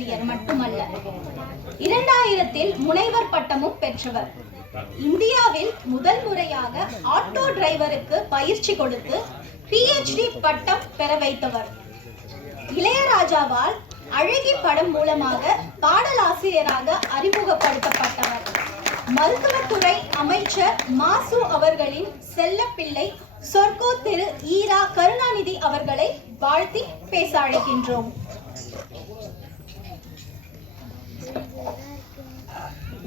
ஆசிரியர் மட்டுமல்ல, 2000 முனைவர் பட்டமும் பெற்றவர். இந்தியாவில் முதல் முறையாக ஆட்டோ டிரைவருக்கு பயிற்சி கொடுத்து PhD பட்டம் பெற வைத்தவர். இளையராஜாவால் அழகி படம் மூலமாக பாடலாசிரியராக அறிமுகப்படுத்தப்பட்டவர். மருத்துவத்துறை அமைச்சர் மாசு அவர்களின் செல்லப்பிள்ளை சொர்க்கோ திரு ஈரா கருணாநிதி அவர்களை வாழ்த்தி பேச அழைக்கின்றோம்.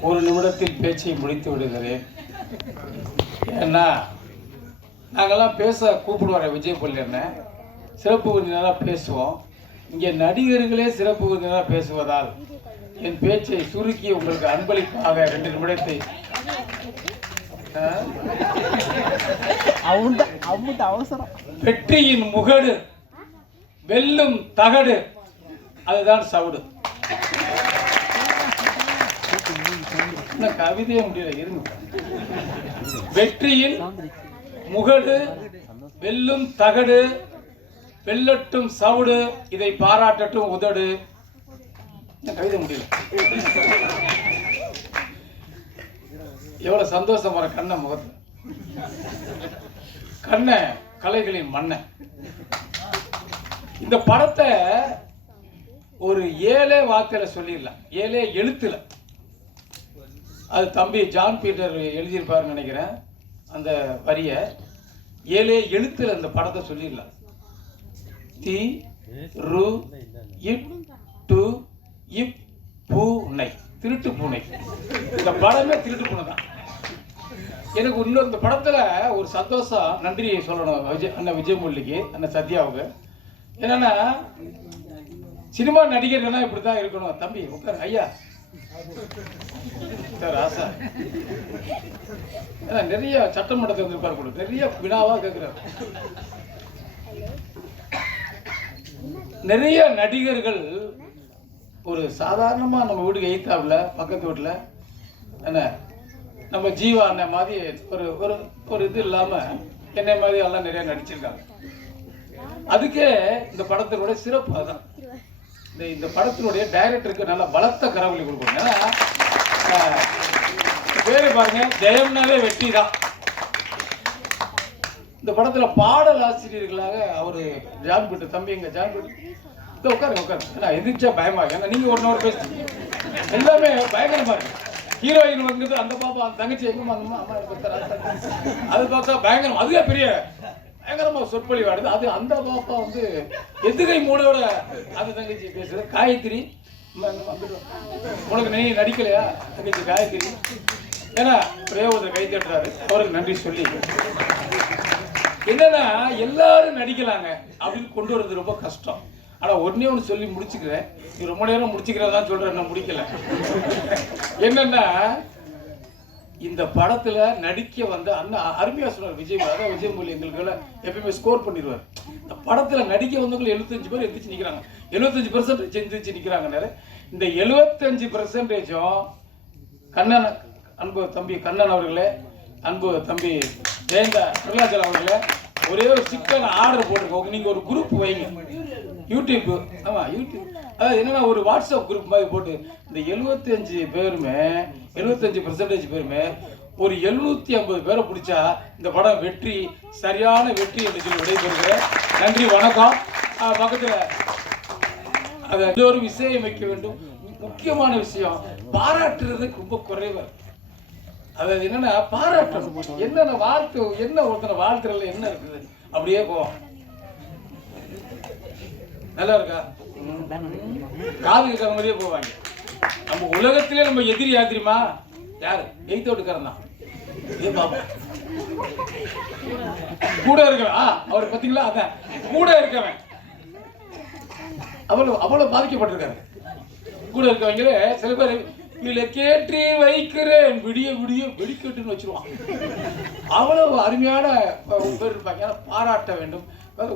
ஒரு நிமிடத்தில் பேச்சை முடித்து விடுகிறேன். ஏன்னா நாங்கள்லாம் பேச கூப்பிடுவார விஜய் பொல்லியண்ண சிறப்பு விருந்தினராக பேசுவோம். இங்கே நடிகர்களே சிறப்பு விருந்தினராக பேசுவதால் என் பேச்சை சுருக்கி உங்களுக்கு அன்பளிப்பாக 2 நிமிடத்தை அவசரம். வெற்றியின் முகடு வெல்லும் தகடு, அதுதான் சவுடு. கவிதையே முடியல, இருங்க. வெற்றியின் முகடு வெல்லும் தகடு, வெல்லட்டும் சவுடு, இதை பாராட்டட்டும் உதடு. கவிதை முடியல. எவ்வளவு சந்தோஷம் வர கண்ண முகத்துல. கண்ண கலைகளின் மண்ண. இந்த படத்தை ஒரு 7 வார்த்தையில சொல்லிடலாம், 7 எழுத்துல. அது தம்பி ஜான் பீட்டர் எழுதியிருப்பாருன்னு நினைக்கிறேன். அந்த வரிய 7 எழுத்துல இந்த படத்தை சொல்லிடலாம். தி ரு இப் டு இப் பூனை, திருட்டு பூனை. இந்த படமே திருட்டு பூனை தான். எனக்கு இன்னொரு இந்த படத்துல ஒரு சந்தோஷம், நன்றி சொல்லணும் அண்ணன் விஜயமுரளிக்கு, அண்ணன் சத்யாவுக்கு. என்னன்னா சினிமா நடிகர்கள்னா இப்படித்தான் இருக்கணும். தம்பி உட்கார் ஐயா சார் ஆசா. நிறைய சட்டமன்றத்தில் இருப்பார் கூட, நிறைய வினாவா கேட்கிறார். நிறைய நடிகர்கள் ஒரு சாதாரணமா நம்ம வீட்டுக்கு எய்த்தாப்புல பக்கத்து வீட்டுல என்ன நம்ம ஜீவா அண்ணன் மாதிரி ஒரு ஒரு ஒரு இது இல்லாம என்னை மாதிரி எல்லாம் நிறைய நடிச்சிருக்காங்க. அதுக்கே இந்த படத்தினுடைய சிறப்பு அதுதான். இந்த படத்தினுடைய டைரக்டருக்கு நல்ல பலத்த கரவொலி கொடுக்கணும். ஏன்னா பேரு பாருங்க, ஜெயம்னாவே வெற்றி தான். இந்த படத்துல பாடல் ஆசிரியர்களாக அவரு ஜான் பீட்டர், தம்பி எங்க ஜான் பீட்டர் உட்காருங்க. ஏன்னா எதிர்ச்சா பயமா இருக்கு. ஏன்னா நீங்க ஒரு பேசுறீங்க, எல்லாமே பயங்கரமா இருக்கு. ஹீரோயின் வந்து அந்த பாப்பா, அந்த தங்கச்சி எங்கம்மா அம்மா அது பார்த்தா பயங்கரம். அதுவே பெரிய பயங்கரமா சொற்பொழிவு ஆடுது. அது அந்த பாப்பா வந்து எதுகை மூடோட அந்த தங்கச்சி பேசுறது. காயத்ரி உனக்கு நீ நடிக்கலையா தங்கச்சி காயத்ரி? ஏன்னா பிரயோகத்தை கை தட்டுறாரு, அவருக்கு நன்றி சொல்லி. என்னன்னா எல்லாரும் நடிக்கலாங்க அப்படின்னு கொண்டு வரது ரொம்ப கஷ்டம். ஆனா ஒன்னே ஒன்று சொல்லி முடிச்சுக்கிறேன். நீ ரொம்ப நேரம் முடிச்சுக்கிறதான் சொல்றேன், நான் முடிக்கல. என்னன்னா இந்த படத்துல நடிக்க வந்த அண்ணா அருமையா சொன்னார் விஜய். அதான் விஜயமுரளி எங்களுக்கு எப்பயுமே ஸ்கோர் பண்ணிடுவார். இந்த படத்துல நடிக்க வந்தவங்க 75 பேர் எந்திரிச்சு நிக்கிறாங்க, 75% எந்திரிச்சு நிக்கிறாங்க. இந்த 75%ம் கண்ணன், அன்பு தம்பி கண்ணன் அவர்களே, அன்பு தம்பி ஜெயந்த பிரகலாச்சலம் அவர்களே, ஒரே ஒரு சிக்கன் ஆர்டர் போட்டுருக்கோங்க. நீங்க ஒரு குரூப் வைங்க, யூடியூப். ஆமா யூடியூப், அதாவது என்னன்னா ஒரு வாட்ஸ்அப் குரூப் மாதிரி போட்டு இந்த 75% பேருமே ஒரு 750 பேரை பிடிச்சா இந்த படம் வெற்றி, சரியான வெற்றி என்று சொல்லி விடைபெறுகிறேன். நன்றி, வணக்கம். பக்கத்தில் அதை எல்லோரும் இசையமைக்க வேண்டும். முக்கியமான விஷயம், பாராட்டுறது ரொம்ப குறைவு. அதாவது என்னன்னா பாராட்டணும். என்னென்ன வாழ்த்து, என்ன ஒருத்தனை வாழ்த்துறதுல என்ன இருக்குது, அப்படியே போவோம். நல்லா இருக்கா? காது கேட்கற மாதிரியே போவாங்க. நம்ம உலகத்திலே நம்ம எதிரி யாத்திரிமா யாரு? எய்த்தோட்டுக்காரன் தான். கூட இருக்கவன், அவர் பார்த்தீங்களா, அதான் கூட இருக்கவன் அவ்வளவு பாதிக்கப்பட்டிருக்காரு. கூட இருக்கவங்களே சில பேர் விளக்கேற்றி வைக்கிறேன் விடிய விடிய வெடிக்கட்டுன்னு வச்சிருவான். அவ்வளவு அருமையான பேர் இருப்பாங்க. பாராட்ட வேண்டும்.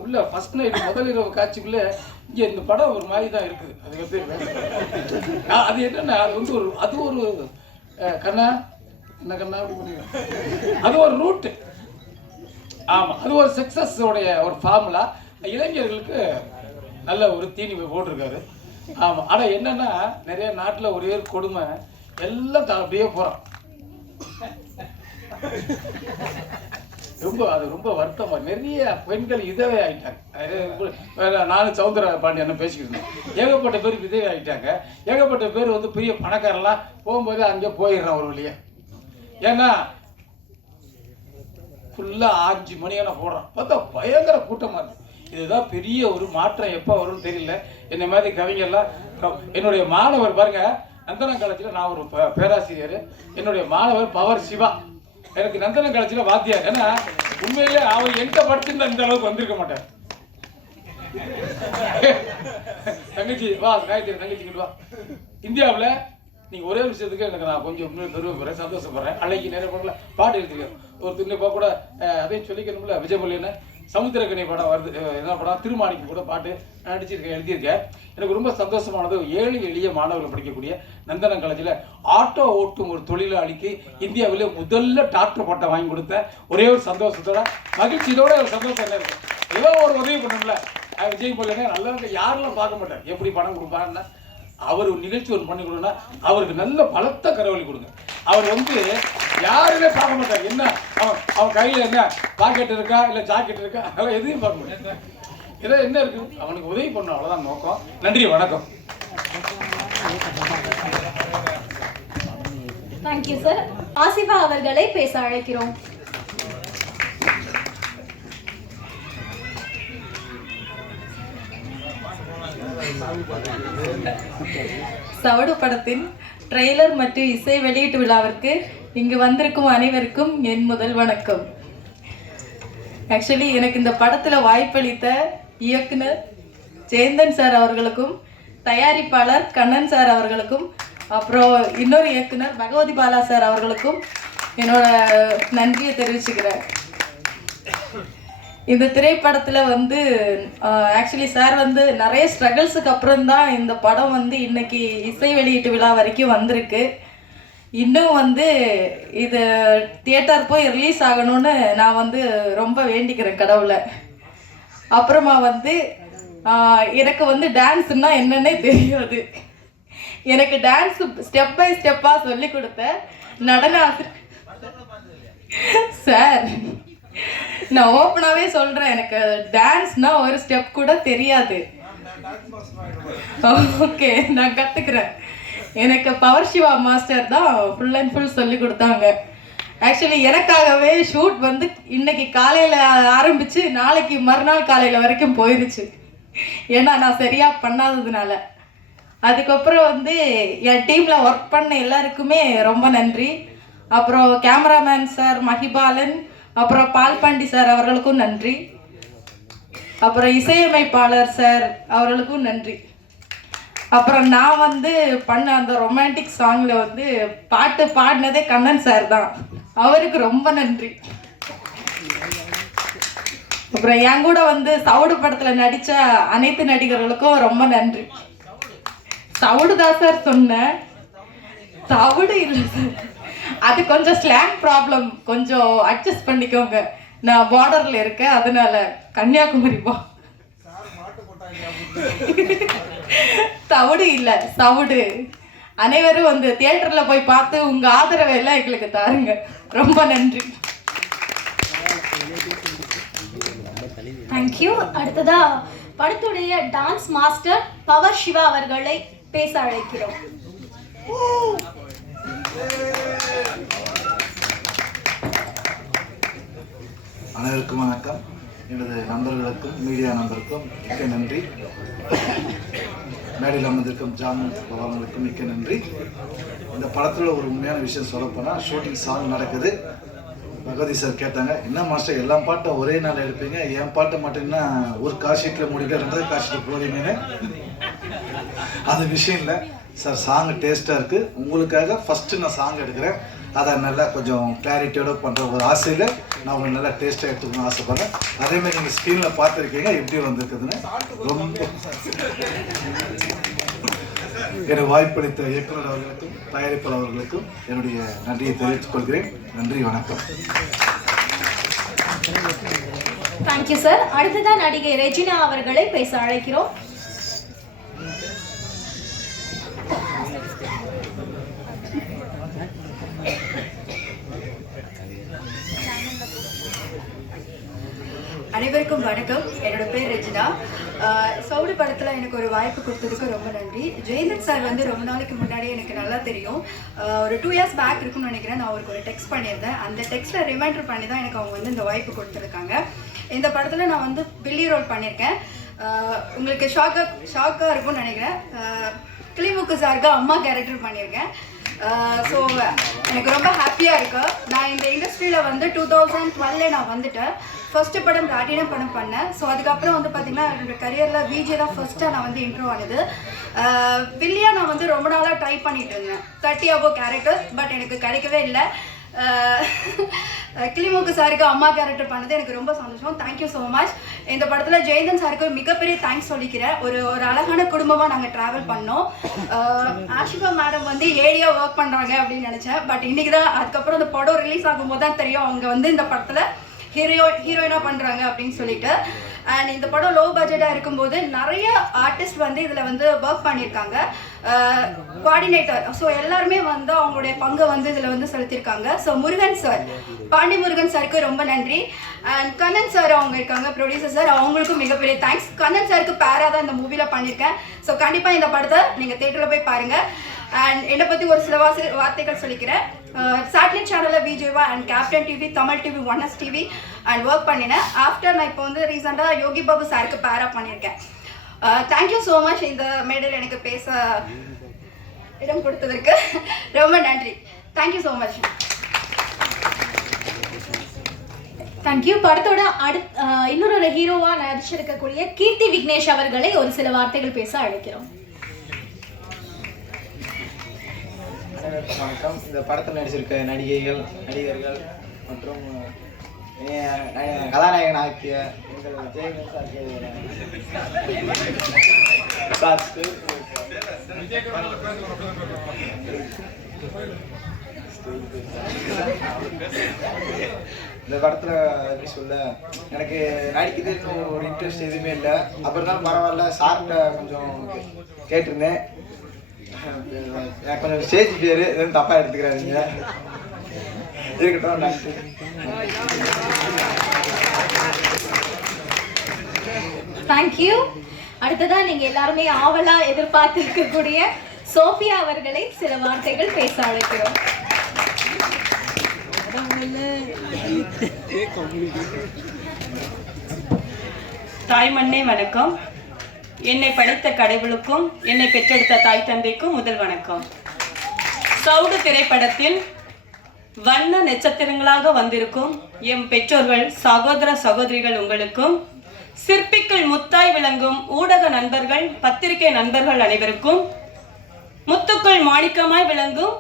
உள்ள ஃபர்ஸ்ட் நைட் முதல் இரவு காட்சிக்குள்ள இங்கே இந்த படம் ஒரு மாதிரி தான் இருக்குது. அது பேர் அது என்னன்னா அது வந்து ஒரு கண்ணா என்ன கண்ணா அது ஒரு ரூட்டு. ஆமா, அது ஒரு சக்சஸ் உடைய ஒரு ஃபார்முலா. இளைஞர்களுக்கு நல்ல ஒரு தீனி போட்டிருக்காரு. ஆமா. ஆனா என்னன்னா நிறைய நாட்டுல ஒரே ஒரு கொடுமை, எல்லாம் அப்படியே போறான். ரொம்ப வருத்தமா நிறைய பெண்கள் விதவை ஆயிட்டாங்க. நானும் சௌந்தர பாண்டியன் பேசிக்கிட்டு இருந்தேன். ஏகப்பட்ட பேர் விதவை ஆயிட்டாங்க. ஏகப்பட்ட பேர் வந்து பெரிய பணக்காரெல்லாம் போகும்போது அங்கே போயிடுறான் ஒரு வழியா. ஏன்னா ஃபுல்லா 5 மணியான போடுறான். பார்த்தா பயங்கர கூட்டமா இருக்கு. இதுதான் பெரிய ஒரு மாற்றம். எப்போ வரும்னு தெரியல. என்னை மாதிரி கவிஞர்லாம் என்னுடைய மாணவர் பாருங்க, நந்தன காலேஜில் நான் ஒரு பேராசிரியர். என்னுடைய மாணவர் பவர் சிவா எனக்கு நந்தன காலேஜில் வாத்தியார். ஏன்னா உண்மையிலே அவர் எந்த படிச்சிருந்தா இந்த அளவுக்கு வந்திருக்க மாட்டார். தங்கச்சி வா, காயத்ரி தங்கச்சிக்கிட்டு வா. இந்தியாவில் நீங்கள் ஒரே விஷயத்துக்கு எனக்கு நான் கொஞ்சம் பெருமைப்படுறேன், சந்தோஷப்படுறேன். அன்னைக்கு நிறைய படல பாட்டு எழுதிருக்கேன். ஒரு துணிப்பா கூட அதையும் சொல்லிக்கணும்ல, விஜயமல்லின்னு சமுத்திரக்கனி படம் வருது. என்ன படம், திருமாணிக்கு கூட பாட்டு நடிச்சிருக்கேன், எழுதியிருக்கேன். எனக்கு ரொம்ப சந்தோஷமானது, ஏழை எளிய மாணவர்கள் படிக்கக்கூடிய நந்தனம் காலேஜில் ஆட்டோ ஓட்டும் ஒரு தொழிலாளிக்கு இந்தியாவிலே முதல்ல டாக்டர் பட்டம் வாங்கி கொடுத்த ஒரே ஒரு சந்தோஷத்தோட மகிழ்ச்சியோட ஒரு சந்தோஷம் என்ன இருக்கு. ஏதோ ஒரு உதவி பண்ணல விஜய் மல்லினே நல்லா யாரெல்லாம் பார்க்க மாட்டார். எப்படி பணம் கொடுப்பாருன்னா அவர் ஒரு நிகழ்ச்சி ஒன்று பண்ணி கொடுன்னா அவருக்கு நல்ல பலத்த கரவழி கொடுங்க. அவர் வந்து யாருமே பார்க்க மாட்டார். என்ன அவன் கையில் என்ன பாக்கெட் இருக்கா இல்லை ஜாக்கெட் இருக்கா, அதெல்லாம் எதையும் பார்க்க முடியாது. ஏதோ என்ன இருக்கு அவனுக்கு உதவி பண்ணணும், அவ்வளோதான் நோக்கம். நன்றி, வணக்கம். Thank you sir. ஆசிஃபா அவர்களை பேச அழைக்கிறோம். சவடு படத்தின் ட்ரெய்லர் மற்றும் இசை வெளியீட்டு விழாவிற்கு இங்கு வந்திருக்கும் அனைவருக்கும் என் முதல் வணக்கம். ஆக்சுவலி எனக்கு இந்த படத்தில் வாய்ப்பளித்த இயக்குனர் ஜெயந்தன் சார் அவர்களுக்கும், தயாரிப்பாளர் கண்ணன் சார் அவர்களுக்கும், அப்புறம் இன்னொரு இயக்குனர் பகவதி பாலா சார் அவர்களுக்கும் என்னோட நன்றியை தெரிவிச்சுக்கிறேன். இந்த திரைப்படத்தில் வந்து ஆக்சுவலி சார் வந்து நிறைய ஸ்ட்ரகிள்ஸுக்கு அப்புறம் தான் இந்த படம் வந்து இன்னைக்கு இசை வெளியீட்டு விழா வரைக்கும் வந்திருக்கு. இன்னும் வந்து இது தியேட்டர் போய் ரிலீஸ் ஆகணும்னு நான் வந்து ரொம்ப வேண்டிக்கிறேன் கடவுளை. அப்புறமா வந்து எனக்கு வந்து டான்ஸுன்னா என்னன்னே தெரியாது. எனக்கு டான்ஸ் ஸ்டெப் பை ஸ்டெப்பாக சொல்லி கொடுத்த நடன ஆசிரியர் சார், நான் ஓப்பனாகவே சொல்கிறேன், எனக்கு டான்ஸ்னா ஒரு ஸ்டெப் கூட தெரியாது. ஓகே, நான் கற்றுக்குறேன். எனக்கு பவர் சிவா மாஸ்டர் தான் ஃபுல் அண்ட் ஃபுல் சொல்லி கொடுத்தாங்க. ஆக்சுவலி எனக்காகவே ஷூட் வந்து இன்னைக்கு காலையில் ஆரம்பித்து நாளைக்கு மறுநாள் காலையில் வரைக்கும் போயிடுச்சு. ஏன்னா நான் சரியாக பண்ணாததுனால. அதுக்கப்புறம் வந்து என் டீமில் ஒர்க் பண்ண எல்லாருக்குமே ரொம்ப நன்றி. அப்புறம் கேமராமேன் சார் மஹிபாலன், அப்புறம் பால்பாண்டி சார் அவர்களுக்கும் நன்றி. அப்புறம் இசையமைப்பாளர் சார் அவர்களுக்கும் நன்றி. அப்புறம் நான் வந்து பண்ண அந்த ரொமான்டிக் சாங்கில் வந்து பாட்டு பாடினதே கண்ணன் சார் தான், அவருக்கு ரொம்ப நன்றி. அப்புறம் என் கூட வந்து சவுடு படத்தில் நடித்த அனைத்து நடிகர்களுக்கும் ரொம்ப நன்றி. சவுடு தான் சார் சொன்னேன், சவுடு இல்லை சார், அது கொஞ்சம் ஸ்லாங் ப்ராப்ளம், கொஞ்சம் அட்ஜஸ்ட் பண்ணிக்கோங்க. நான் பார்டரில் இருக்கேன், அதனால கன்னியாகுமரி போ. தவிடு இல்லை, சவுடு. அனைவரும் வந்து தியேட்டரில் போய் பார்த்து உங்கள் ஆதரவை எல்லாம் எங்களுக்கு தாருங்க. ரொம்ப நன்றி. தேங்க்யூ. அடுத்ததா படத்துடைய டான்ஸ் மாஸ்டர் பவர் சிவா அவர்களை பேச அழைக்கிறோம். அனைவருக்கும் வணக்கம். எனது நண்பர்களுக்கும் மீடியா நண்பருக்கும் மிக்க நன்றி. மேடையில் அமர்ந்திருக்கும் ஜாமு பவான்களுக்கும் மிக்க நன்றி. இந்த படத்தில் ஒரு உண்மையான விஷயம் சொல்லப்போனால், ஷூட்டிங் சாங் நடக்குது. பகவதி சார் கேட்டாங்க, என்ன மாஸ்டர் எல்லா பாட்டும் ஒரே நாள் எடுப்பீங்க, என் பாட்டை மட்டும்னா ஒரு காஷீட்டில் முடிக்க 2வது காஷீட்டில் போகிறீங்கன்னு. அது விஷயம் இல்லை சார், சாங் டேஸ்ட்டாக இருக்குது. உங்களுக்காக ஃபஸ்ட்டு நான் சாங் எடுக்கிறேன். அதை நல்லா கொஞ்சம் கிளாரிட்டியோடு பண்ணுற ஒரு ஆசையில் நான் உங்களுக்கு நல்லா டேஸ்ட்டாக எடுத்துக்கணும்னு ஆசைப்பட்றேன். அதேமாதிரி நீங்கள் ஸ்க்ரீனில் பார்த்துருக்கீங்க எப்படி வந்திருக்குதுன்னு. ரொம்ப எனக்கு வாய்ப்பளித்த இயக்குனர் அவர்களுக்கும் தயாரிப்பாளர் அவர்களுக்கும் என்னுடைய நன்றியை தெரிவித்துக் கொள்கிறேன். நன்றி, வணக்கம். Thank you sir. அடுத்ததான் நடிகை ரெஜினா அவர்களை பேச அழைக்கிறோம். அனைவருக்கும் வணக்கம். என்னோட பேர் ரெஜினா. சவுடு படத்தில் எனக்கு ஒரு வாய்ப்பு கொடுத்ததுக்கு ரொம்ப நன்றி. ஜெயந்தன் சார் வந்து ரொம்ப நாளைக்கு முன்னாடி எனக்கு நல்லா தெரியும். ஒரு 2 years பேக் இருக்குன்னு நினைக்கிறேன். நான் அவருக்கு ஒரு டெக்ஸ்ட் பண்ணியிருந்தேன். அந்த டெக்ஸ்ட்டில் ரிமைண்டர் பண்ணி தான் எனக்கு அவங்க வந்து இந்த வாய்ப்பு கொடுத்துருக்காங்க. இந்த படத்தில் நான் வந்து பில்லி ரோல் பண்ணியிருக்கேன். உங்களுக்கு ஷாக்காக இருக்கும்னு நினைக்கிறேன். கிளிமுக்கு சாருக்கு அம்மா கேரக்டர் பண்ணியிருக்கேன். ஸோ எனக்கு ரொம்ப ஹாப்பியாக இருக்கு. நான் இந்த இண்டஸ்ட்ரியில் வந்து 2012 நான் வந்துட்டேன். ஃபர்ஸ்ட் படம் ராட்டினம் படம் பண்ணேன். ஸோ அதுக்கப்புறம் வந்து பார்த்தீங்கன்னா என்னோடய கரியரில் விஜே தான் ஃபர்ஸ்ட்டாக நான் வந்து இன்ட்ரோ ஆனது. வில்லியாக நான் வந்து ரொம்ப நாளாக ட்ரை பண்ணிட்டு இருந்தேன் 30 above கேரக்டர், பட் எனக்கு கிடைக்கவே இல்லை. கிளிமுக்கு சாருக்கு அம்மா கேரக்டர் பண்ணது எனக்கு ரொம்ப சந்தோஷம். Thank you so much. இந்த படத்தில் ஜெயந்தன் சாருக்கு மிகப்பெரிய தேங்க்ஸ் சொல்லிக்கிறேன். ஒரு அழகான குடும்பமாக நாங்கள் ட்ராவல் பண்ணோம். ஆஷிகா மேடம் வந்து ஏடியாக ஒர்க் பண்ணுறாங்க அப்படின்னு நினச்சேன். பட் இன்றைக்கி தான் அதுக்கப்புறம் அந்த படம் ரிலீஸ் ஆகும்போது தான் தெரியும் அவங்க வந்து இந்த படத்தில் ஹீரோயினாக பண்ணுறாங்க அப்படின்னு சொல்லிட்டு. அண்ட் இந்த படம் லோ பட்ஜெட்டாக இருக்கும்போது நிறைய ஆர்டிஸ்ட் வந்து இதில் வந்து ஒர்க் பண்ணியிருக்காங்க. கோஆர்டினேட்டர், ஸோ எல்லாருமே வந்து அவங்களுடைய பங்கை வந்து இதில் வந்து செலுத்தியிருக்காங்க. ஸோ முருகன் சார், பாண்டி முருகன் சாருக்கு ரொம்ப நன்றி. அண்ட் கண்ணன் சார் அவங்க இருக்காங்க, ப்ரொடியூசர் சார், அவங்களுக்கும் மிகப்பெரிய தேங்க்ஸ். கண்ணன் சாருக்கு பேராக தான் இந்த மூவியில் பண்ணியிருக்கேன். ஸோ கண்டிப்பாக இந்த படத்தை நீங்கள் தேட்டரில் போய் பாருங்கள். அண்ட் என்னை பற்றி ஒரு சில வார்த்தைகள் சொல்லிக்கிறேன். சேட்டலைட் சேனலில் விஜேவா and Captain TV, Tamil TV, 1S TV and work பண்ணினேன். ஆஃப்டர் நான் இப்போ வந்து ரீசெண்டாக யோகி பாபு சாருக்கு பேராக பண்ணியிருக்கேன். Thank you so much. இந்த மேடையில் எனக்கு பேச இடம் கொடுத்ததற்கு ரொம்ப நன்றி. Thank you so much. தேங்க்யூ. படத்தோட இன்னொரு ஹீரோவா நடிச்சிருக்கக்கூடிய கீர்த்தி விக்னேஷ் அவர்களை ஒரு சில வார்த்தைகள் பேச அழைக்கிறோம். வணக்கம். இந்த படத்தில் நடிச்சிருக்க நடிகர்கள் மற்றும் கதாநாயகன் ஆக்கிய எங்கள் ஜெயந்தன் சாருக்கு இந்த படத்தில் எப்படி சொல்ல, எனக்கு நடிக்கிறதுக்கு ஒரு இன்ட்ரெஸ்ட் எதுவுமே இல்லை. அப்புறம் தான் பரவாயில்ல சார்கிட்ட கொஞ்சம் கேட்டிருந்தேன். எனக்கு கொஞ்சம் ஸ்டேஜ் பேர் எதுவும் தப்பாக எடுத்துக்கிறாருங்க, இருக்கட்டும். நன்றி. தேங்க்யூ. அடுத்ததா நீங்க எல்லாருமே ஆவலா எதிர்பார்த்து இருக்கக்கூடிய சோஃபியா அவர்களை சில வார்த்தைகள் பேச அழைக்கிறோம். தாய் மண்ணே வணக்கம். என்னை படைத்த கடவுளுக்கும் என்னை பெற்றெடுத்த தாய் தந்தைக்கும் முதல் வணக்கம். சவுடு திரைப்படத்தில் வண்ண நட்சத்திரங்களாக வந்திருக்கும் எம் பெற்றோர்கள், சகோதர சகோதரிகள் உங்களுக்கும், சிற்பிக்குள் முத்தாய் விளங்கும் ஊடக நண்பர்கள், பத்திரிகை நண்பர்கள் அனைவருக்கும், முத்துக்குள் மாணிக்கமாய் விளங்கும்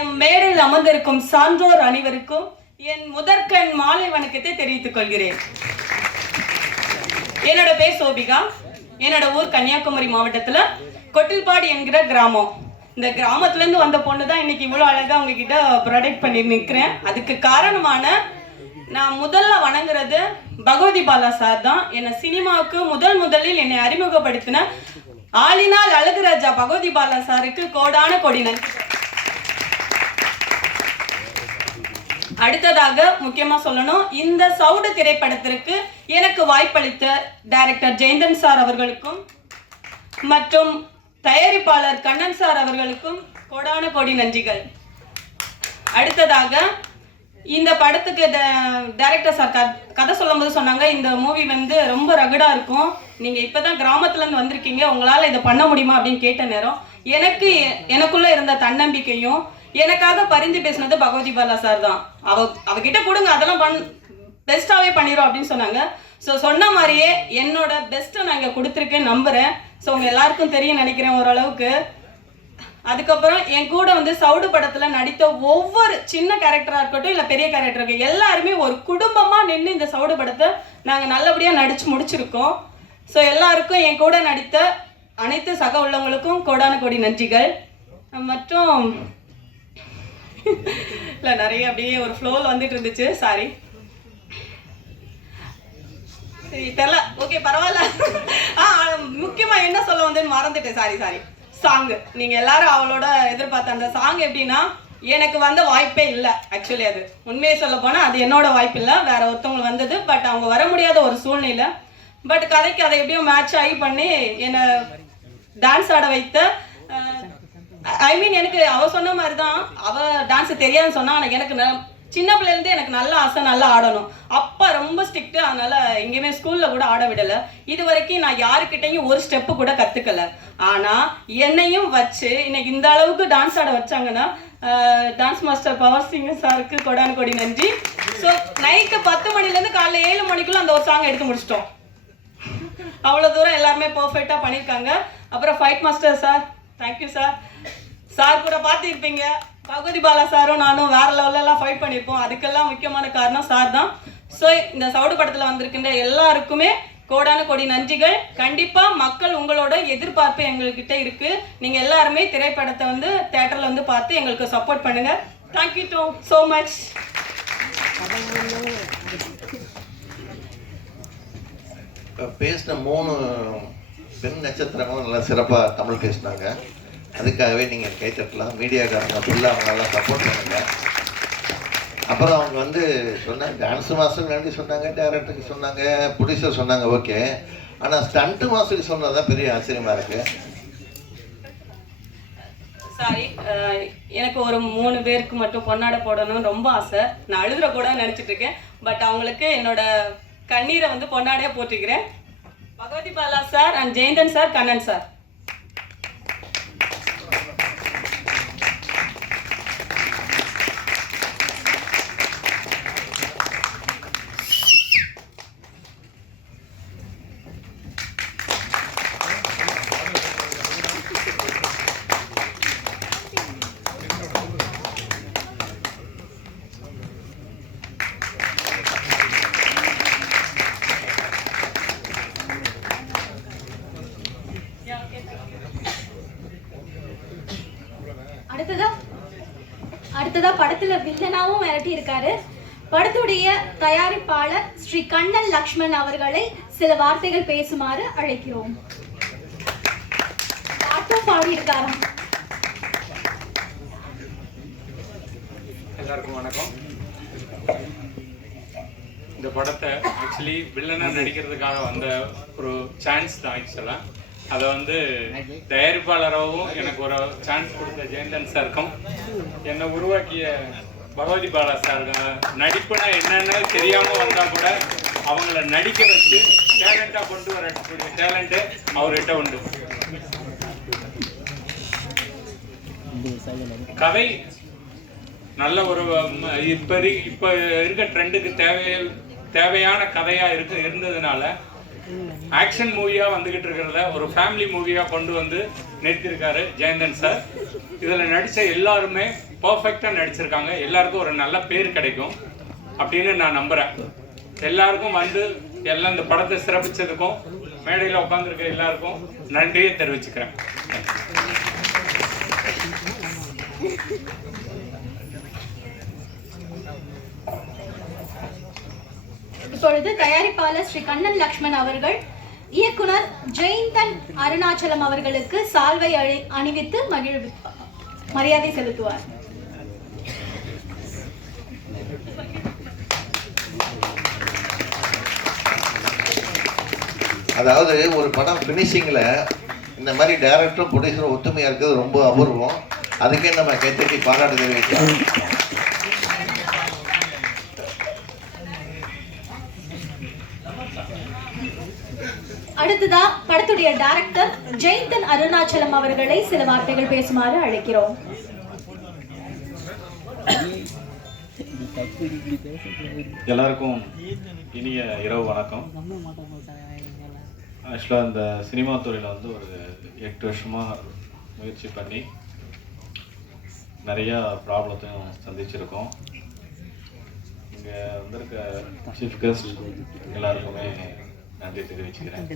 எம் மேடையில் அமர்ந்திருக்கும் சான்றோர் அனைவருக்கும் என் முதற்கண் மாலை வணக்கத்தை தெரிவித்துக் கொள்கிறேன். என்னோட பேர் சோபிகா. என்னோட ஊர் கன்னியாகுமரி மாவட்டத்துல கொட்டில்பாடி என்கிற கிராமம். இந்த கிராமத்துல இருந்து வந்த பொண்ணு தான் இன்னைக்கு இவ்வளவு அழகா உங்ககிட்ட ப்ரொடக்ட் பண்ணி நிற்கிறேன். அதுக்கு காரணமான நான் முதல்ல வணங்குறது பகவதி பாலா சார் தான். என்னை சினிமாவுக்கு முதலில் என்னை அறிமுகப்படுத்தின ஆளினால் அழகுராஜா பகவதி பாலா சாருக்கு கோடான கோடி நன்றி. அடுத்ததாக முக்கியமா சொல்லணும், இந்த சவுடு திரைப்படத்திற்கு எனக்கு வாய்ப்பளித்த டைரக்டர் ஜெயந்தன் சார் அவர்களுக்கும் மற்றும் தயாரிப்பாளர் கண்ணன் சார் அவர்களுக்கும் கோடான கோடி நன்றிகள். அடுத்ததாக இந்த படத்துக்கு டைரக்டர் சார் கதை சொல்லும் போது சொன்னாங்க, இந்த மூவி வந்து ரொம்ப ரகடா இருக்கும், நீங்க இப்பதான் கிராமத்துல இருந்து வந்திருக்கீங்க, உங்களால இதை பண்ண முடியுமா அப்படின்னு கேட்ட நேரம் எனக்குள்ள இருந்த தன்னம்பிக்கையும், எனக்காக பரிந்து பேசினது பகவதி பாலா சார் தான். அவகிட்ட கொடுங்க, அதெல்லாம் பெஸ்ட்டாகவே பண்ணிடும் அப்படின்னு சொன்னாங்க. ஸோ சொன்ன மாதிரியே என்னோட பெஸ்ட்டை நான் இங்கே கொடுத்துருக்கேன்னு நம்புகிறேன். ஸோ உங்கள் எல்லாருக்கும் தெரியும் நினைக்கிறேன் ஓரளவுக்கு. அதுக்கப்புறம் என் கூட வந்து சவுடு படத்தில் நடித்த ஒவ்வொரு சின்ன கேரக்டராக இருக்கட்டும் இல்லை பெரிய கேரக்டருக்கு எல்லாருமே ஒரு குடும்பமாக நின்று இந்த சவுடு படத்தை நாங்கள் நல்லபடியாக நடித்து முடிச்சிருக்கோம். ஸோ எல்லாருக்கும் என் கூட நடித்த அனைத்து சக உள்ளவங்களுக்கும் கோடான கோடி நன்றிகள். மற்றும் இல்லை நிறைய அப்படியே ஒரு ஃப்ளோவில் வந்துட்டு இருந்துச்சு, சாரி. சரி தெரியல, ஓகே பரவாயில்ல. முக்கியமாக என்ன சொல்ல வந்தேன்னு மறந்துட்டேன், சாரி. சாங்கு நீங்கள் எல்லாரும் அவளோட எதிர்பார்த்த அந்த சாங் எப்படின்னா, எனக்கு வந்த வாய்ப்பே இல்லை. ஆக்சுவலி அது உண்மையை சொல்ல போனால் அது என்னோட வாய்ப்பு இல்லை, வேற ஒருத்தவங்களுக்கு வந்தது. பட் அவங்க வர முடியாத ஒரு சூழ்நிலை. பட் கதைக்கு அதை எப்படியும் மேட்ச் ஆகி பண்ணி என்னை டான்ஸ் ஆட வைத்த, ஐ மீன் எனக்கு அவ சொன்ன மாதிரி தான், அவள் டான்ஸ் தெரியாதுன்னு சொன்னால். ஆனால் எனக்கு சின்ன பிள்ளைலேருந்தே எனக்கு நல்ல ஆசை, நல்லா ஆடணும். அப்பா ரொம்ப ஸ்ட்ரிக்ட்டு, அதனால் எங்கேயுமே ஸ்கூலில் கூட ஆட விடலை. இது வரைக்கும் நான் யாருக்கிட்டையும் ஒரு ஸ்டெப்பு கூட கற்றுக்கல. ஆனால் என்னையும் வச்சு இன்னைக்கு இந்த அளவுக்கு டான்ஸ் ஆட வச்சாங்கன்னா டான்ஸ் மாஸ்டர் பவர் சிங்கர் சாருக்கு கொடான கொடி நன்றி. ஸோ நைட்டு 10 மணிலேருந்து காலைல 7 மணிக்குள்ளே அந்த ஒரு சாங் எடுத்து முடிச்சிட்டோம். அவ்வளோ தூரம் எல்லாருமே பர்ஃபெக்டாக பண்ணியிருக்காங்க. அப்புறம் fight master sir, thank you sir. Sir கூட பார்த்துருப்பீங்க, பகவதி பாலா சாரும் நானும் வேற லெவலெல்லாம் ஃபைட் பண்ணியிருப்போம். அதுக்கெல்லாம் முக்கியமான காரணம் சார் தான். ஸோ இந்த சவுடு படத்தில் வந்திருக்கின்ற எல்லாருக்குமே கோடான கோடி நன்றிகள். கண்டிப்பாக மக்கள் உங்களோட எதிர்பார்ப்பு எங்கள்கிட்ட இருக்கு. நீங்கள் எல்லாருமே திரைப்படத்தை வந்து தேட்டரில் வந்து பார்த்து எங்களுக்கு சப்போர்ட் பண்ணுங்க. Thank you so much. பேசின 3 பெண் நட்சத்திரங்களும் நல்லா சிறப்பாக தமிழ் பேசினாங்க. அதுக்காகவே நீங்கள் கேட்டுக்கலாம். மீடியாக்காரங்க ஃபுல்லாக அவங்க நல்லா சப்போர்ட் பண்ணுங்க. அப்புறம் அவங்க வந்து சொன்னாங்க, டான்ஸ் மாஸ்டர் வேண்டி சொன்னாங்க, டேரக்டருக்கு சொன்னாங்க, ப்ரொடியூசர் சொன்னாங்க, ஓகே. ஆனால் ஸ்டண்ட்டு மாஸ்டருக்கு சொன்னது தான் பெரிய ஆச்சரியமாக இருக்குது. சாரி, எனக்கு ஒரு 3 பேருக்கு மட்டும் பொன்னாடை போடணும்னு ரொம்ப ஆசை. நான் அழுதுற கூட நினச்சிட்டு இருக்கேன். பட் அவங்களுக்கு என்னோட கண்ணீரை வந்து பொன்னாடையாக போட்டிருக்கிறேன். Bhagavathi Bala sir and Jayanthan sir, Kannan sir. அடுத்ததா படத்துல வில்லனாவும் மிரட்டி இருக்காரு. படத்துடைய தயாரிப்பாளர் ஸ்ரீ கண்ணன் லக்ஷ்மண் அவர்களை சில வார்த்தைகள் பேசுமாறு அழைக்கிறோம். பாட்டும் பாடி இருக்காராம். எல்லாருக்கும் வணக்கம். இந்த படத்தை ஆக்சுவலி வில்லனா நடிக்கிறதுக்காக வந்த ஒரு சான்ஸ் தான். ஆக்சுவலாக அதை வந்து தயாரிப்பாளராகவும் எனக்கு ஒரு சான்ஸ் கொடுத்த ஜெயந்தன் சாருக்கும், என்னை உருவாக்கிய பகவதி பாலா சாருக்கும், நடிப்புனா என்னன்னு தெரியாமல் வந்தால் கூட அவங்கள நடிக்க வச்சு டேலண்டாக கொண்டு வரக்கூடிய டேலண்ட்டு அவர்கிட்ட உண்டு. கதை நல்ல ஒரு இப்போ இருக்க ட்ரெண்டுக்கு தேவையான கதையாக இருந்ததுனால ஆக்ஷன் மூவியாக வந்துக்கிட்டு இருக்கிறத ஒரு ஃபேமிலி மூவியாக கொண்டு வந்து நிறுத்தியிருக்காரு ஜெயந்தன் சார். இதில் நடித்த எல்லாருமே பர்ஃபெக்டாக நடிச்சிருக்காங்க. எல்லாருக்கும் ஒரு நல்ல பேர் கிடைக்கும் அப்படின்னு நான் நம்புகிறேன். எல்லாருக்கும் வந்து எல்லாம் இந்த படத்தை சிறப்பித்ததுக்கும் மேடையில் உட்காந்துருக்க எல்லாருக்கும் நன்றியை தெரிவிச்சுக்கிறேன். இப்பொழுது தயாரிப்பாளர் ஸ்ரீ கண்ணன் லக்ஷ்மண் அவர்கள் இயக்குனர் ஜெயந்தன் அருணாச்சலம் அவர்களுக்கு சால்வை அணிவித்து மரியாதை செலுத்துவார். அதாவது ஒரு படம் ஃபினிஷிங்கில் இந்த மாதிரி டைரக்டரும் ப்ரொடியூசரும் ஒத்துமையாக இருக்கிறது ரொம்ப அபூர்வம். அதுக்கே நம்ம கைத்தட்டி பாராட்டு தெரிவிக்கலாம். அடுத்ததா படத்துடைய டைரக்டர் ஜெயந்தன் அருணாச்சலம் அவர்களை சில வார்த்தைகள் பேசுமாறு அழைக்கிறோம். எல்லாருக்கும் இனிய இரவு வணக்கம். ஆக்சுவலாக இந்த சினிமா துறையில் வந்து ஒரு 8 வருஷமாக முயற்சி பண்ணி நிறையா ப்ராப்ளத்தையும் சந்திச்சிருக்கோம். இங்கே வந்திருக்க சீஃப் கெஸ்ட் எல்லாருக்குமே நன்றி தெரிவிச்சுக்கிறேன்.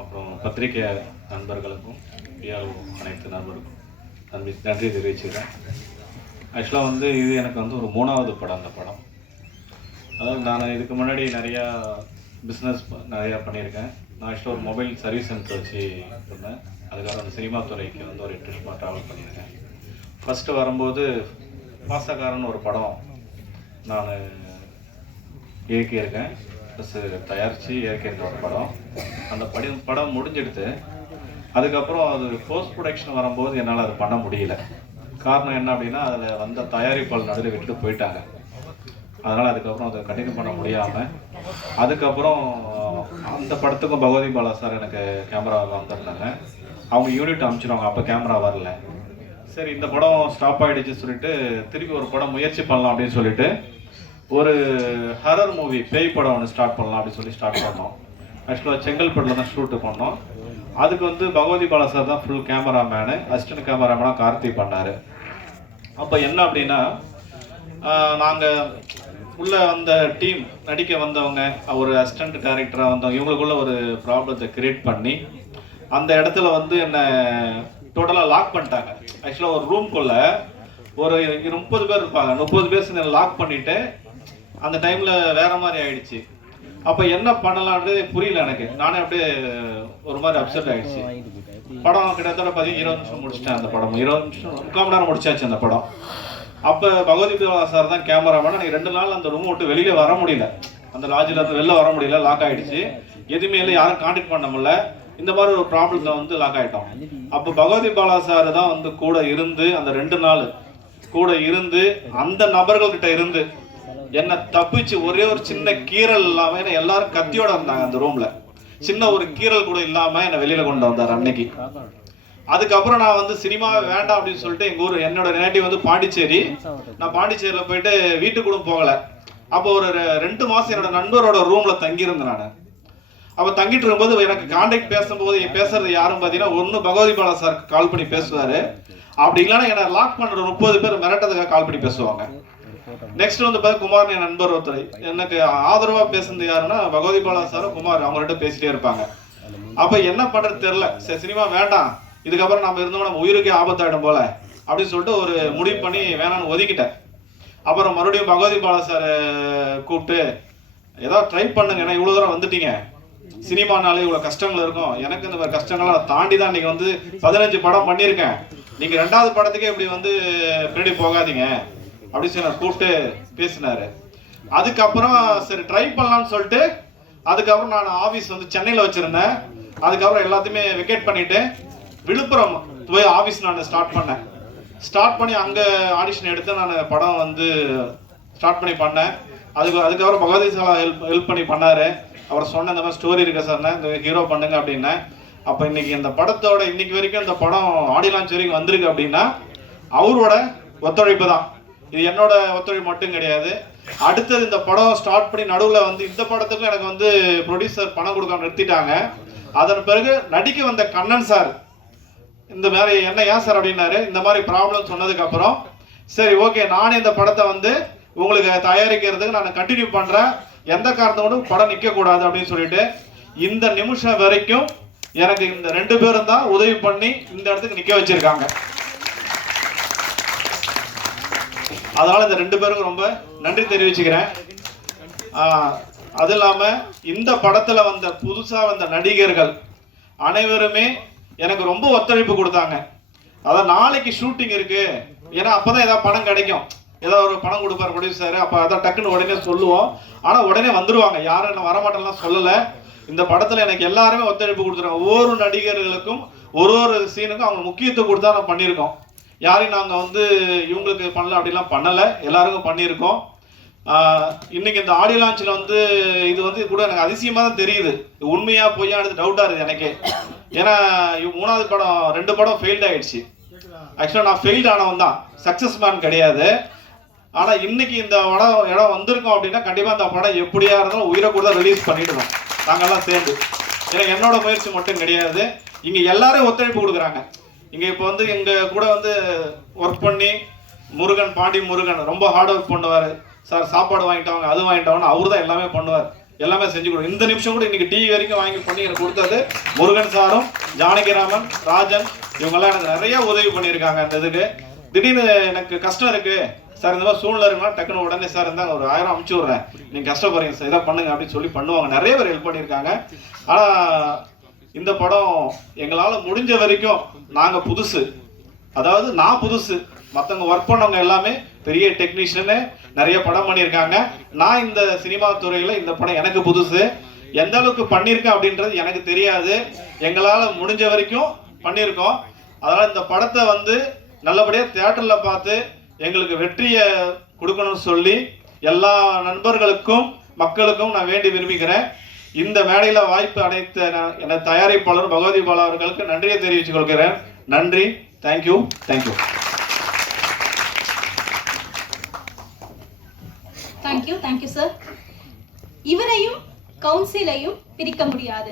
அப்புறம் பத்திரிகை நண்பர்களுக்கும் இந்தியாவில் அனைத்து நண்பர்களுக்கும் நன்றி தெரிவிச்சுக்கிறேன். ஆக்சுவலாக வந்து இது எனக்கு வந்து ஒரு 3வது படம். அந்த படம் அதாவது நான் இதுக்கு முன்னாடி நிறையா பிஸ்னஸ் நிறையா பண்ணியிருக்கேன். நான் ஆக்சுவலாக ஒரு மொபைல் சர்வீஸ் சென்டர் வச்சு இருந்தேன். அதுக்காக அந்த சினிமா துறைக்கு வந்து ஒரு 8 வருஷமாக ட்ராவல் பண்ணியிருக்கேன். ஃபஸ்ட்டு வரும்போது பாசக்காரன் ஒரு படம் நான் இயக்கியிருக்கேன், ப்ளஸ் தயாரித்து இயக்கியிருக்க ஒரு படம். அந்த படம் முடிஞ்செடுத்து அதுக்கப்புறம் அது போஸ்ட் ப்ரொடக்ஷன் வரும்போது என்னால் அது பண்ண முடியல. காரணம் என்ன அப்படின்னா, அதில் வந்த தயாரிப்பாளர் நடுவில் விட்டுட்டு போயிட்டாங்க. அதனால் அதுக்கப்புறம் அதை கண்டினியூ பண்ண முடியாமல் அதுக்கப்புறம் அந்த படத்துக்கும் பகவதி பாலா சார் எனக்கு கேமரா வந்திருந்தாங்க. அவங்க யூனிட் அனுப்பிச்சிடுவாங்க, அப்போ கேமரா வரல. சரி இந்த படம் ஸ்டாப் ஆகிடுச்சு சொல்லிட்டு திருப்பி ஒரு படம் முயற்சி பண்ணலாம் அப்படின்னு சொல்லிட்டு ஒரு ஹரர் மூவி பேய் படம் ஒன்று ஸ்டார்ட் பண்ணலாம் அப்படின்னு சொல்லி ஸ்டார்ட் பண்ணோம். ஆக்சுவலாக செங்கல்பட்டில் தான் ஷூட்டு பண்ணோம். அதுக்கு வந்து பகவதி பாலா சார் தான் ஃபுல் கேமராமேனு, அசிஸ்டன்ட் கேமராமேனாக கார்த்தி பண்ணார். அப்போ என்ன அப்படின்னா, நாங்கள் உள்ள அந்த டீம் நடிக்க வந்தவங்க, ஒரு அசிஸ்டன்ட் டைரக்டராக வந்தவங்க, இவங்களுக்குள்ள ஒரு ப்ராப்ளத்தை கிரியேட் பண்ணி அந்த இடத்துல வந்து என்னை டோட்டலாக லாக் பண்ணிட்டாங்க. ஆக்சுவலாக ஒரு ரூம்குள்ளே ஒரு 30 பேர் இருப்பாங்க, 30 பேர் என்னை லாக் பண்ணிவிட்டு அந்த டைமில் வேறு மாதிரி ஆயிடுச்சு. அப்போ என்ன பண்ணலான்றது புரியல எனக்கு. நானே அப்படியே ஒரு மாதிரி அப்செட் ஆகிடுச்சு. படம் கிட்டத்தட்ட 20 நிமிஷம் முடிச்சிட்டேன். அந்த படம் 20 நிமிஷம் 3/4 மணி நேரம் முடிச்சாச்சு அந்த படம். அப்போ பகவதி பாலா சார் தான் கேமராமேன். எனக்கு 2 நாள் அந்த ரூம் விட்டு வெளியில் வர முடியல, அந்த லாட்ஜில் இருந்து வெளில வர முடியல, லாக் ஆகிடுச்சு. எதுவுமே இல்லை, யாரும் கான்டாக்ட் பண்ண முடியல. இந்த மாதிரி ஒரு ப்ராப்ளத்தில் வந்து லாக் ஆகிட்டோம். அப்போ பகவதி பாலா சார் தான் வந்து கூட இருந்து அந்த 2 நாள் கூட இருந்து அந்த நபர்கள்கிட்ட இருந்து என்னை தப்பிச்சு ஒரே ஒரு சின்ன கீறல் இல்லாமல், ஏன்னா எல்லாரும் கத்தியோட இருந்தாங்க அந்த ரூமில், சின்ன ஒரு கீறல் கூட இல்லாமல் என்னை வெளியில் கொண்டு வந்தார் அன்னைக்கு. அதுக்கப்புறம் நான் வந்து சினிமா வேண்டாம் அப்படின்னு சொல்லிட்டு எங்கள் ஊர், என்னோட நேட்டிவ் வந்து பாண்டிச்சேரி. நான் பாண்டிச்சேரியில் போயிட்டு வீட்டுக்கு கூட போகலை. அப்போ ஒரு 2 மாதம் என்னோட நண்பரோட ரூமில் தங்கியிருந்தேன் நான். அப்போ தங்கிட்டு இருக்கும்போது எனக்கு கான்டாக்ட் பேசும்போது பேசுறது யாரும் பார்த்தீங்கன்னா, ஒன்று பகவதி பாலா சார் கால் பண்ணி பேசுவார், அப்படி இல்லைன்னா என்னை லாக் பண்ணுற 30 பேர் மிரட்டதுக்காக கால் பண்ணி பேசுவாங்க. நெக்ஸ்ட் வந்து பார்த்தா குமார், என் நண்பர் ஒருத்தர், எனக்கு ஆதரவாக பேசுனது யாருன்னா பகவதி பாலா சாரும் குமார், அவங்கள்ட்ட பேசிட்டே இருப்பாங்க. அப்போ என்ன பண்ணுறது தெரில, சரி சினிமா வேண்டாம், இதுக்கப்புறம் நம்ம இருந்தோம் நம்ம உயிருக்கே ஆபத்தாயிடும் போல அப்படின்னு சொல்லிட்டு ஒரு முடிவு பண்ணி வேணான்னு ஒதுக்கிட்டேன். அப்புறம் மறுபடியும் பகவதி பாலா சார் கூப்பிட்டு ஏதாவது ட்ரை பண்ணுங்க, ஏன்னா இவ்வளோ தூரம் வந்துட்டீங்க, சினிமானாலே இவ்வளோ கஷ்டங்கள் இருக்கும், எனக்கு இந்த மாதிரி கஷ்டங்கள்லாம் தாண்டி தான் நீங்கள் வந்து 15 படம் பண்ணியிருக்கேன், நீங்கள் 2வது படத்துக்கே இப்படி வந்து பின்னாடி போகாதீங்க அப்படின்னு சொல்லி கூப்பிட்டு பேசினாரு. அதுக்கப்புறம் சரி ட்ரை பண்ணலான்னு சொல்லிட்டு அதுக்கப்புறம் நான் ஆஃபீஸ் வந்து சென்னையில் வச்சுருந்தேன். அதுக்கப்புறம் எல்லாத்தையுமே வெக்கேட் பண்ணிவிட்டு விழுப்புரம் போய் ஆஃபீஸ் நான் ஸ்டார்ட் பண்ணேன். ஸ்டார்ட் பண்ணி அங்கே ஆடிஷன் எடுத்து நான் படம் வந்து ஸ்டார்ட் பண்ணி பண்ணேன். அதுக்கப்புறம் பகவதி சாலா ஹெல்ப் பண்ணி பண்ணார். அவர் சொன்ன இந்த மாதிரி ஸ்டோரி இருக்க சார், இந்த ஹீரோ பண்ணுங்க அப்படின்னேன். அப்போ இன்னைக்கு இந்த படத்தோட இன்னைக்கு வரைக்கும் இந்த படம் ஆடியோ லான்ச் வரைக்கும் வந்திருக்கு அப்படின்னா அவரோட ஒத்துழைப்பு தான். இது என்னோட ஒத்துழைப்பு மட்டும் கிடையாது. அடுத்தது இந்த படம் ஸ்டார்ட் பண்ணி நடுவில் வந்து இந்த படத்துக்கும் எனக்கு வந்து ப்ரொடியூசர் பணம் கொடுக்காம நிறுத்திட்டாங்க. அதன் பிறகு நடிக்க வந்த கண்ணன் சார் இந்த மாதிரி என்ன ஏன் சார் அப்படின்னாரு. இந்த மாதிரி ப்ராப்ளம் சொன்னதுக்கப்புறம் சரி ஓகே, நானே இந்த படத்தை வந்து உங்களுக்கு தயாரிக்கிறதுக்கு நான் கண்டினியூ பண்ணுறேன், எந்த காரணத்தோடும் படம் நிற்கக்கூடாது அப்படின்னு சொல்லிட்டு இந்த நிமிஷம் வரைக்கும் எனக்கு இந்த 2 பேரும் தான் உதவி பண்ணி இந்த இடத்துக்கு நிற்க வச்சிருக்காங்க. அதனால இந்த 2 பேருக்கும் ரொம்ப நன்றி தெரிவிச்சுக்கிறேன். அது இல்லாமல் இந்த படத்தில் வந்த புதுசாக வந்த நடிகர்கள் அனைவருமே எனக்கு ரொம்ப ஒத்துழைப்பு கொடுத்தாங்க. அதான் நாளைக்கு ஷூட்டிங் இருக்கு, ஏன்னா அப்போதான் ஏதாவது பணம் கிடைக்கும், ஏதாவது ஒரு பணம் கொடுப்பார் ப்ரொடியூசர், அப்போ அதான் டக்குன்னு உடனே சொல்லுவோம். ஆனால் உடனே வந்துடுவாங்க, யாரும் என்ன வரமாட்டேன்லாம் சொல்லலை. இந்த படத்தில் எனக்கு எல்லாருமே ஒத்துழைப்பு கொடுத்துருக்காங்க. ஒவ்வொரு நடிகர்களுக்கும் ஒரு சீனுக்கும் அவங்க முக்கியத்துவம் கொடுத்தா நான் பண்ணியிருக்கோம். யாரையும் நாங்கள் வந்து இவங்களுக்கு பண்ணல அப்படிலாம் பண்ணலை, எல்லாருக்கும் பண்ணியிருக்கோம். இன்னைக்கு இந்த ஆடியோ லான்ச்சில் வந்து இது வந்து கூட எனக்கு அதிசயமாக தான் தெரியுது, உண்மையாக பொய்யானது டவுட்டாக இருக்குது எனக்கே. ஏன்னா 3வது படம் 2 படம் ஃபெயில்ட் ஆகிடுச்சு. ஆக்சுவலாக நான் ஃபெயில்ட் ஆனவன் தான், சக்ஸஸ் மேன் கிடையாது. ஆனால் இன்னைக்கு இந்த இடம் வந்திருக்கோம் அப்படின்னா கண்டிப்பாக இந்த படம் எப்படியா இருந்தாலும் உயிரை கூட ரிலீஸ் பண்ணிடுறோம் நாங்கள்லாம் சேர்ந்து. ஏன்னா என்னோட முயற்சி மட்டும் கிடையாது, இங்கே எல்லாரும் ஒத்துழைப்பு கொடுக்குறாங்க. இங்கே இப்போ வந்து எங்கள் கூட வந்து ஒர்க் பண்ணி முருகன், பாண்டி முருகன் ரொம்ப ஹார்ட் ஒர்க் பண்ணுவார் சார். சாப்பாடு வாங்கிட்டவங்க அது வாங்கிட்டவங்க அவர் தான் எல்லாமே பண்ணுவார், எல்லாமே செஞ்சு கொடுக்கும். இந்த நிமிஷம் கூட இன்னைக்கு டிவி வரைக்கும் வாங்கி பண்ணி எனக்கு கொடுத்தது முருகன் சாரும், ஜானகிராமன், ராஜன், இவங்கெல்லாம் எனக்கு நிறைய உதவி பண்ணியிருக்காங்க. அந்த இதுக்கு திடீர்னு எனக்கு கஷ்டம் இருக்கு சார், இந்த மாதிரி சூழ்நிலை இருக்குன்னா டக்குன்னு உடனே சார் இருந்தால் ஒரு 1000 அமுச்சு விட்றேன், நீங்கள் கஷ்டப்படுறீங்க சார், இதை பண்ணுங்க அப்படின்னு சொல்லி பண்ணுவாங்க. நிறைய பேர் ஹெல்ப் பண்ணியிருக்காங்க. ஆனால் இந்த படம் எங்களால் முடிஞ்ச வரைக்கும் நாங்கள் புதுசு, அதாவது நான் புதுசு, மற்றவங்க ஒர்க் பண்ணவங்க எல்லாமே பெரிய டெக்னீஷியனு, நிறைய படம் பண்ணியிருக்காங்க. நான் இந்த சினிமா துறையில் இந்த படம் எனக்கு புதுசு. எந்த அளவுக்கு பண்ணியிருக்கேன் அப்படின்றது எனக்கு தெரியாது. எங்களால் முடிஞ்ச வரைக்கும் பண்ணியிருக்கோம். அதனால் இந்த படத்தை வந்து நல்லபடியாக தியேட்டரில் பார்த்து எங்களுக்கு வெற்றியை கொடுக்கணும்னு சொல்லி எல்லா நண்பர்களுக்கும் மக்களுக்கும் நான் வேண்டி விரும்புகிறேன். இந்த மேடையில் வாய்ப்பு அனைத்து என தயாரிப்பாளர் பகவதி பாலா அவர்களுக்கு நன்றியை தெரிவித்துக் கொள்கிறேன். நன்றி. தேங்க்யூ. Thank you thank you sir. இவரையும் கவுன்சிலையும் பிரிக்க முடியாது.